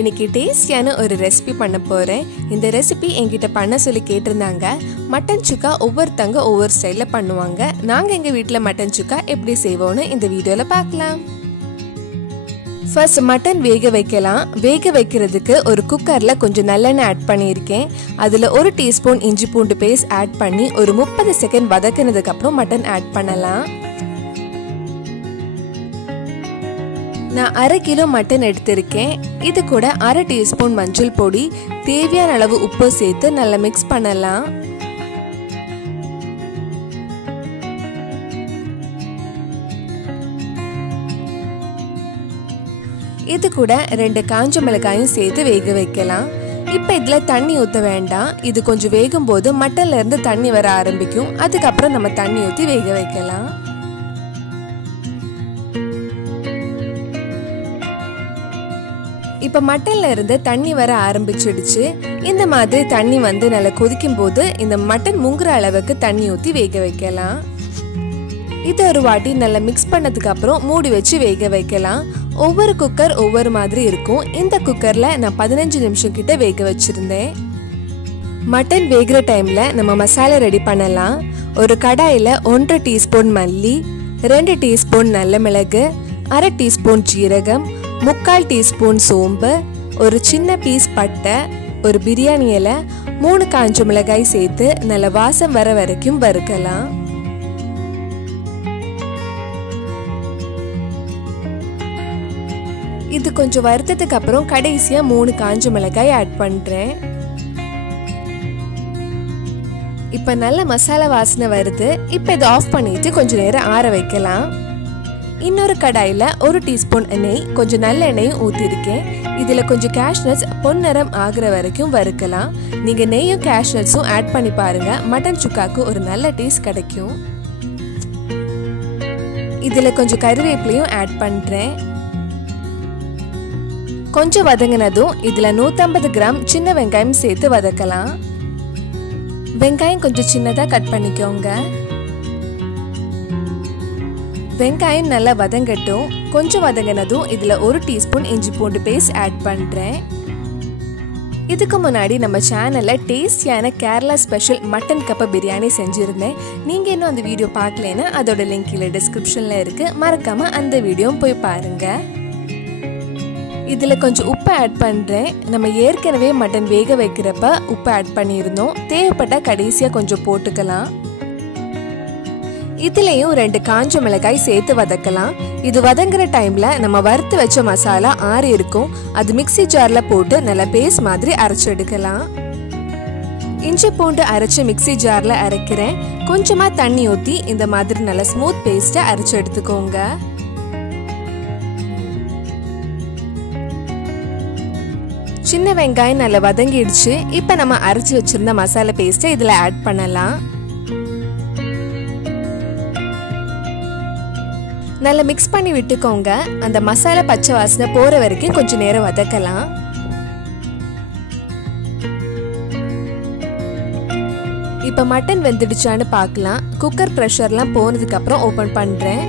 இன்னைக்கு டேஸ்டியான ஒரு ரெசிபி பண்ண போறேன். இந்த ரெசிபி என்கிட்ட பண்ண சொல்லி கேட்டிருந்தாங்க. மட்டன் சுக்கா ஒவ்வொருத்தங்க ஒவ்வொரு ஸ்டைல்ல பண்ணுவாங்க. நாங்க எங்க வீட்ல மட்டன் சுக்கா எப்படி செய்வோம்னு இந்த வீடியோல பார்க்கலாம். ஃபர்ஸ்ட் மட்டன் வேக வைக்கலாம். வேக வைக்கிறதுக்கு ஒரு குக்கர்ல கொஞ்சம் நல்லெண்ணெய் ஆட் பண்ணியிருக்கேன். அதுல 1 டீஸ்பூன் இஞ்சி பூண்டு பேஸ்ட் ஆட் பண்ணி ஒரு 30 செகண்ட் வதக்கினதுக்கு அப்புறம் மட்டன் ஆட் பண்ணலாம். நான் 1/2 கிலோ மட்டன் எடுத்திருக்கேன். இது கூட 1/2 டீஸ்பூன் மஞ்சள் பொடி, தேவையான அளவு உப்பு சேர்த்து நல்லா மிக்ஸ் பண்ணலாம். இது கூட 2 காஞ்ச மிளகாயும் சேர்த்து வேக வைக்கலாம். இப்போ இதுல தண்ணி ஊற்ற வேண்டாம். இது கொஞ்சம் வேகும் போது மட்டன்ல இருந்து தண்ணி வர ஆரம்பிக்கும். அதுக்கப்புறம் நம்ம தண்ணி ஊற்றி வேக வைக்கலாம். இப்போ மட்டன்ல இருந்து தண்ணி வர ஆரம்பிச்சிடுச்சு. இந்த மாதிரி தண்ணி வந்து நல்லா கொதிக்கும் போது இந்த மட்டன் முங்குற அளவுக்கு தண்ணி ஊற்றி வேக வைக்கலாம். இது ஒரு வாட்டி நல்லா மிக்ஸ் பண்ணதுக்கு அப்புறம் மூடி வச்சு வேக வைக்கலாம். ஒவ்வொரு குக்கர் ஒவ்வொரு மாதிரி இருக்கும். இந்த குக்கர்ல நான் 15 நிமிஷம் கிட்ட வேக வச்சிருந்தேன். மட்டன் வேகிற டைம்ல நம்ம மசாலா ரெடி பண்ணலாம். ஒரு கடாயில 1 டீஸ்பூன் மல்லி, 2 டீஸ்பூன் நல்ல மிளகு, 1/2 டீஸ்பூன் ஜீரகம், 3/4 டீஸ்பூன் சோம்பு, ஒரு சின்ன பீஸ் பட்டை, ஒரு பிரியாணி இலை, 3 காஞ்ச மிளகாய் சேர்த்து நல்ல வாசம் வர வரைக்கும் வறுக்கலாம். இது கொஞ்சம் வறுத்ததுக்கு அப்புறம் கடைசியா 3 காஞ்ச மிளகாய் ஆட் பண்றேன். இப்ப நல்ல மசாலா வாசனை வருது. இப்ப இதை ஆஃப் பண்ணிட்டு கொஞ்ச நேரம் ஆற வைக்கலாம். இன்னொரு கடாயில 1 டீஸ்பூன் எண்ணெய், கொஞ்சம் நல்ல எண்ணெயும் ஊத்திருக்கேன். இதுல கொஞ்சம் கேஷ்நட்ஸ் பொன்னிறம் ஆகுற வரைக்கும் வறுக்கலாம். நீங்க நெய்யும் கேஷ்நட்ஸும் ஆட் பண்ணி பாருங்க. மட்டன் சுக்காக்கு ஒரு நல்ல டேஸ்ட் கிடைக்கும். இதுல கொஞ்சம் கறிவேப்பிலையும் ஆட் பண்றேன். கொஞ்சம் வதங்கினதும் இதுல 150 கிராம் சின்ன வெங்காயம் சேர்த்து வதக்கலாம். வெங்காயம் கொஞ்சம் சின்னதா கட் பண்ணிக்கோங்க. வெங்காயம் நல்லா வதங்கட்டும். கொஞ்சம் வதங்கினதும் இதுல 1 டீஸ்பூன் இஞ்சி பூண்டு பேஸ்ட் ஆட் பண்றேன். இதுக்கு முன்னாடி நம்ம சேனல்ல டேஸ்டியான கேரளா ஸ்பெஷல் மட்டன் கப்ப பிரியாணி செஞ்சிருந்தேன். நீங்க இன்னும் அந்த வீடியோ பார்க்கலன்னா அதோட லிங்க் கீழே டிஸ்கிரிப்ஷன்ல இருக்கு. மறக்காம அந்த வீடியோ போய் பாருங்க. இதுல கொஞ்சம் உப்பு ஆட் பண்றேன். நம்ம ஏற்கனவே மட்டன் வேக வைக்கிறப்ப உப்பு ஆட் பண்ணியிருந்தோம். தேவைப்பட்டா கடைசியா கொஞ்சம் போட்டுக்கலாம். இதுலயும் 2 காஞ்ச மிளகாய் சேர்த்து வதக்கலாம். இது வதங்குற டைம்ல நம்ம வறுத்து வச்ச மசாலா ஆறி இருக்கும். அது மிக்ஸி ஜார்ல போட்டு நல்ல பேஸ்ட் மாதிரி அரைச்சு எடுக்கலாம். இஞ்சி பூண்டு அரைச்சு மிக்ஸி ஜார்ல அரைக்கிறேன். கொஞ்சமா தண்ணி ஊத்தி இந்த மாதிரி நல்ல ஸ்மூத் பேஸ்ட அரைச்சு எடுத்துக்கோங்க. சின்ன வெங்காயம் நல்லா வதங்கிடுச்சு. இப்ப நம்ம அரைச்சு வச்சிருந்த மசாலா பேஸ்ட இதுல ஆட் பண்ணலாம். நல்லா மிக்ஸ் பண்ணி விட்டுக்கோங்க. அந்த மசாலா பச்சை வாசனை போற வரைக்கும் கொஞ்சம் நேரம் வதக்கலாம். இப்ப மட்டன் வெந்துடுச்சான்னு பார்க்கலாம். குக்கர் பிரஷர்லாம் போனதுக்கு அப்புறம் ஓபன் பண்றேன்.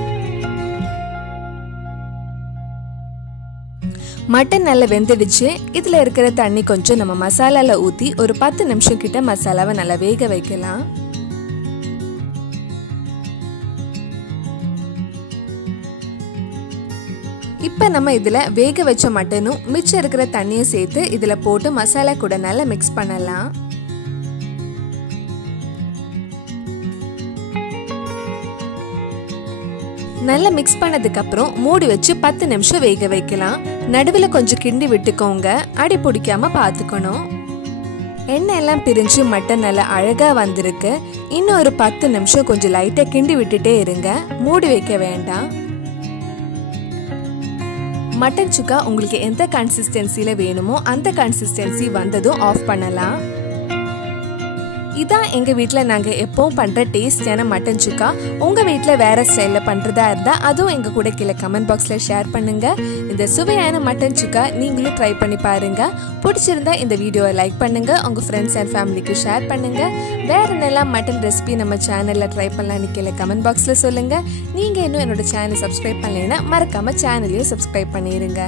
மட்டன் நல்லா வெந்துடுச்சு. இதுல இருக்கிற தண்ணி கொஞ்சம் நம்ம மசாலால ஊத்தி ஒரு 10 நிமிஷம் கிட்ட மசாலாவை நல்லா வேக வைக்கலாம். இப்ப நம்ம இதுல வேக வச்ச மட்டனும் மிச்சம் இருக்கிற தண்ணியும் சேர்த்து இதுல போட்டு மசாலா கூட நல்லா மிக்ஸ் பண்ணலாம். நல்லா மிக்ஸ் பண்ணதுக்கு அப்புறம் மூடி வச்சு 10 நிமிஷம் வேக வைக்கலாம். நடுவில் கொஞ்சம் கிண்டி விட்டுக்கோங்க. அடி பிடிக்காம பார்த்துக்கணும். எண்ணெய் எல்லாம் பிரிஞ்சு மட்டன் நல்லா அழகா வந்திருக்கு. இன்னும் ஒரு 10 நிமிஷம் கொஞ்சம் லைட்டா கிண்டி விட்டுட்டே இருங்க. மூடி வைக்க வேண்டாம். மட்டன் சுக்கா உங்களுக்கு எந்த கன்சிஸ்டன்சில வேணுமோ அந்த கன்சிஸ்டன்சி வந்ததும் ஆஃப் பண்ணலாம். இதான் எங்க வீட்ல நாங்க எப்பவும் பண்ற டேஸ்டியான மட்டன் சுக்கா. உங்க வீட்ல வேற ஸ்டைல்ல பண்றதா இருந்தா அதுவும் எங்க கூட கீழே கமெண்ட் பாக்ஸ்ல ஷேர் பண்ணுங்க. இந்த சுவையான மட்டன் சுக்கா நீங்களும் ட்ரை பண்ணி பாருங்க. பிடிச்சிருந்தா இந்த வீடியோவை லைக் பண்ணுங்க. உங்க ஃப்ரெண்ட்ஸ் அண்ட் ஃபேமிலிக்கு ஷேர் பண்ணுங்க. வேற என்னெல்லாம் மட்டன் ரெசிபி நம்ம சேனல்ல ட்ரை பண்ணலாம்னு கீழே கமெண்ட் பாக்ஸ்ல சொல்லுங்க. நீங்க இன்னும் என்னோட சேனல் சப்ஸ்கிரைப் பண்ணலைன்னா மறக்காம சேனலையும் சப்ஸ்கிரைப் பண்ணிருங்க.